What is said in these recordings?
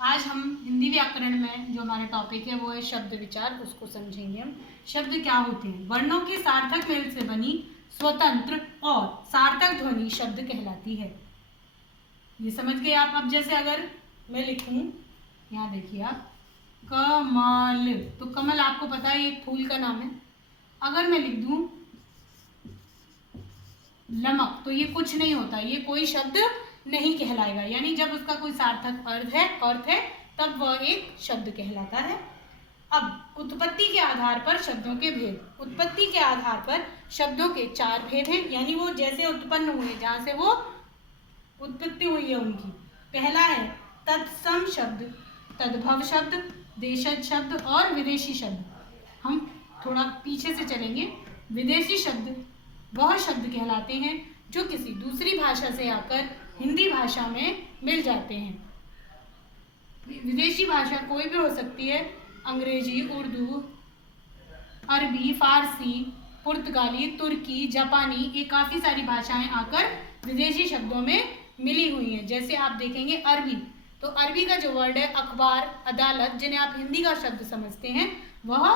आज हम हिंदी व्याकरण में जो हमारा टॉपिक है वो है शब्द विचार, उसको समझेंगे हम। शब्द क्या होते हैं? वर्णों के सार्थक मेल से बनी स्वतंत्र और सार्थक ध्वनि शब्द कहलाती है। ये समझ गए आप? अब जैसे अगर मैं लिखूं, यहाँ देखिए आप, कमल, तो कमल आपको पता है एक फूल का नाम है। अगर मैं लिख दूं लमक, तो ये कुछ नहीं होता, ये कोई शब्द नहीं कहलाएगा। यानी जब उसका कोई सार्थक अर्थ है तब वह एक शब्द कहलाता है। अब उत्पत्ति के आधार पर शब्दों के भेद। उत्पत्ति के आधार पर शब्दों के 4 भेद हैं, यानी वो जैसे उत्पन्न हुए, जहां से वो उत्पत्ति हुई है उनकी। पहला है तत्सम शब्द, तद्भव शब्द, देशज शब्द और विदेशी शब्द। हम थोड़ा पीछे से चलेंगे। विदेशी शब्द वह शब्द कहलाते हैं जो किसी दूसरी भाषा से आकर हिंदी भाषा में मिल जाते हैं। विदेशी भाषा कोई भी हो सकती है, अंग्रेजी, उर्दू, अरबी, फारसी, पुर्तगाली, तुर्की, जापानी, ये काफ़ी सारी भाषाएं आकर विदेशी शब्दों में मिली हुई हैं। जैसे आप देखेंगे अरबी, तो अरबी का जो वर्ड है अखबार, अदालत, जिन्हें आप हिंदी का शब्द समझते हैं, वह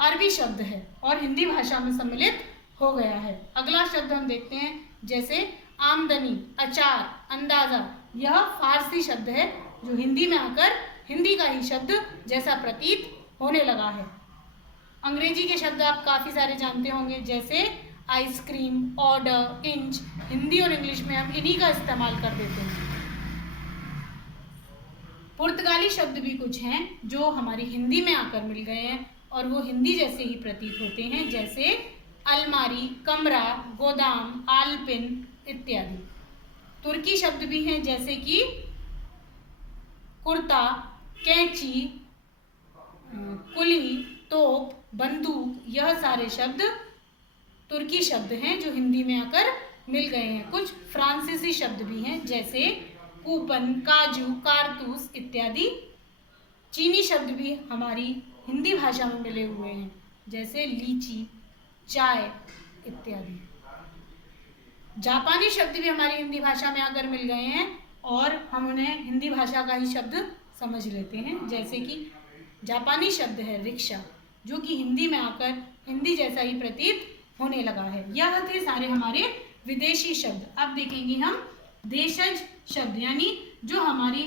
अरबी शब्द है और हिंदी भाषा में सम्मिलित हो गया है। अगला शब्द हम देखते हैं, जैसे आमदनी, अचार, अंदाजा, यह फारसी शब्द है जो हिंदी में आकर हिंदी का ही शब्द जैसा प्रतीत होने लगा है। अंग्रेजी के शब्द आप काफ़ी सारे जानते होंगे, जैसे आइसक्रीम, ऑर्डर, इंच। हिंदी और इंग्लिश में हम इन्हीं का इस्तेमाल कर देते हैं। पुर्तगाली शब्द भी कुछ हैं जो हमारी हिंदी में आकर मिल गए हैं और वो हिंदी जैसे ही प्रतीत होते हैं, जैसे अलमारी, कमरा, गोदाम, आलपिन इत्यादि। तुर्की शब्द भी हैं, जैसे कि कुर्ता, कैंची, कुली, तोप, बंदूक, यह सारे शब्द तुर्की शब्द हैं जो हिंदी में आकर मिल गए हैं। कुछ फ्रांसीसी शब्द भी हैं, जैसे कूपन, काजू, कारतूस इत्यादि। चीनी शब्द भी हमारी हिंदी भाषा में मिले हुए हैं, जैसे लीची, चाय इत्यादि। जापानी शब्द भी हमारी हिंदी भाषा में आकर मिल गए हैं और हम उन्हें हिंदी भाषा का ही शब्द समझ लेते हैं। जैसे कि जापानी शब्द है रिक्शा, जो कि हिंदी में आकर हिंदी जैसा ही प्रतीत होने लगा है। यह थे सारे हमारे विदेशी शब्द। अब देखेंगे हम देशज शब्द, यानी जो हमारी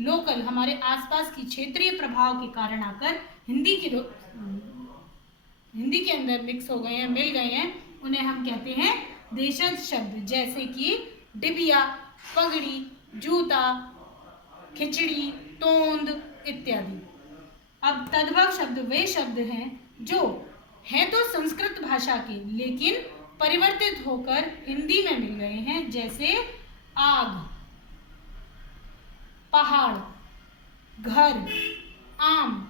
लोकल, हमारे आसपास की क्षेत्रीय प्रभाव के कारण आकर हिंदी के अंदर मिक्स हो गए हैं, मिल गए हैं, उन्हें हम कहते हैं देशज शब्द। जैसे कि डिबिया, पगड़ी, जूता, खिचड़ी, तोंद इत्यादि। अब तद्भव शब्द वे शब्द हैं जो हैं तो संस्कृत भाषा के, लेकिन परिवर्तित होकर हिंदी में मिल गए हैं, जैसे आग, पहाड़, घर, आम,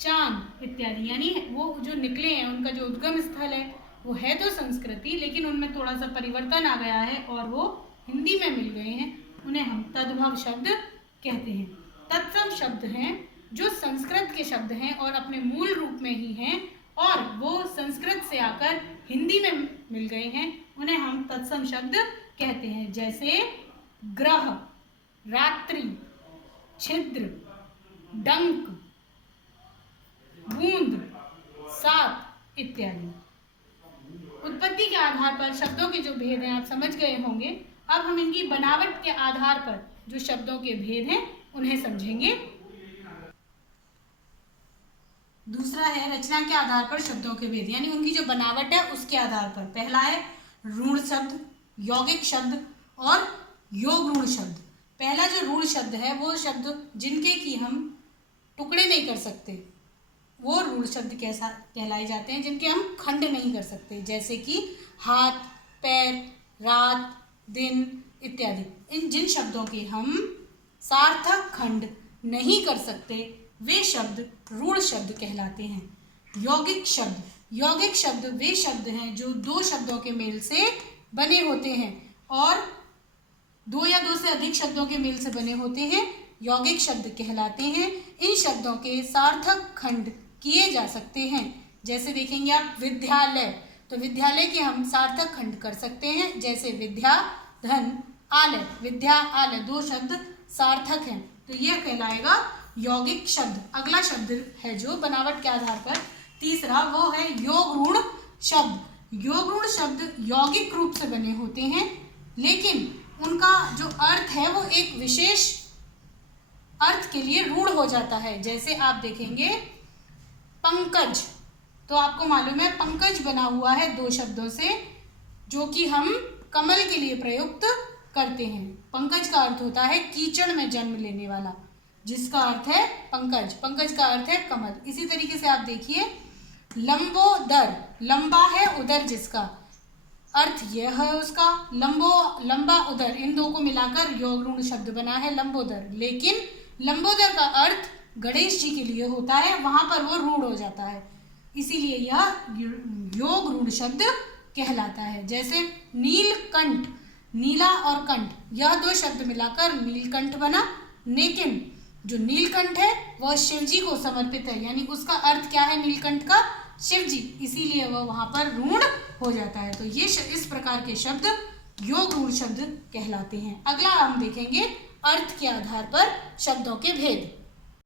चांद इत्यादि। यानी वो जो निकले हैं, उनका जो उद्गम स्थल है वो है तो संस्कृति, लेकिन उनमें थोड़ा सा परिवर्तन आ गया है और वो हिंदी में मिल गए हैं, उन्हें हम तद्भव शब्द कहते हैं। तत्सम शब्द हैं जो संस्कृत के शब्द हैं और अपने मूल रूप में ही हैं और वो संस्कृत से आकर हिंदी में मिल गए हैं, उन्हें हम तत्सम शब्द कहते हैं। जैसे ग्रह, रात्रि, छिद्र, डंक, बूंद, सात इत्यादि। उत्पत्ति के आधार पर शब्दों के जो भेद हैं आप समझ गए होंगे। अब हम इनकी बनावट के आधार पर जो शब्दों के भेद हैं उन्हें समझेंगे। दूसरा है रचना के आधार पर शब्दों के भेद, यानी उनकी जो बनावट है उसके आधार पर। पहला है ऋण शब्द, यौगिक शब्द और योग ऋण शब्द। पहला जो ऋण शब्द है वो शब्द जिनके कि हम टुकड़े नहीं कर सकते, वो ऋण शब्द कैसा कहलाए जाते हैं, जिनके हम खंड नहीं कर सकते, जैसे कि हाथ, पैर, रात, दिन इत्यादि। इन जिन शब्दों के हम सार्थक खंड नहीं कर सकते वे शब्द ऋण शब्द कहलाते हैं। यौगिक शब्द, यौगिक शब्द वे शब्द हैं जो दो शब्दों के मेल से बने होते हैं और दो या दो से अधिक शब्दों के मेल से बने होते हैं, यौगिक शब्द कहलाते हैं। इन शब्दों के सार्थक खंड किए जा सकते हैं। जैसे देखेंगे आप विद्यालय, तो विद्यालय के हम सार्थक खंड कर सकते हैं, जैसे विद्या, धन, आलय। विद्या, आलय दो शब्द सार्थक हैं तो यह कहलाएगा यौगिक शब्द। अगला शब्द है जो बनावट के आधार पर तीसरा, वो है योग ऋण शब्द। योग ऋण शब्द यौगिक रूप से बने होते हैं, लेकिन उनका जो अर्थ है वो एक विशेष अर्थ के लिए ऋण हो जाता है। जैसे आप देखेंगे पंकज, तो आपको मालूम है पंकज बना हुआ है दो शब्दों से, जो कि हम कमल के लिए प्रयुक्त करते हैं। पंकज का अर्थ होता है कीचड़ में जन्म लेने वाला, जिसका अर्थ है पंकज। पंकज का अर्थ है कमल। इसी तरीके से आप देखिए लंबोदर, लंबा है उदर जिसका, अर्थ यह है उसका लंबा उदर, इन दो को मिलाकर योग ऋण शब्द बना है लंबोदर। लेकिन लंबोदर का अर्थ गणेश जी के लिए होता है, वहां पर वो ऋण हो जाता है, इसीलिए यह योग ऋण शब्द कहलाता है। जैसे नीलकंठ, नीला और कंठ, यह दो शब्द मिलाकर नीलकंठ बना, लेकिन जो नीलकंठ है वह शिव जी को समर्पित है, यानी उसका अर्थ क्या है नीलकंठ का, शिव जी, इसीलिए वह वहां पर ऋण हो जाता है। तो ये इस प्रकार के शब्द योग ऋण शब्द कहलाते हैं। अगला हम देखेंगे अर्थ के आधार पर शब्दों के भेद।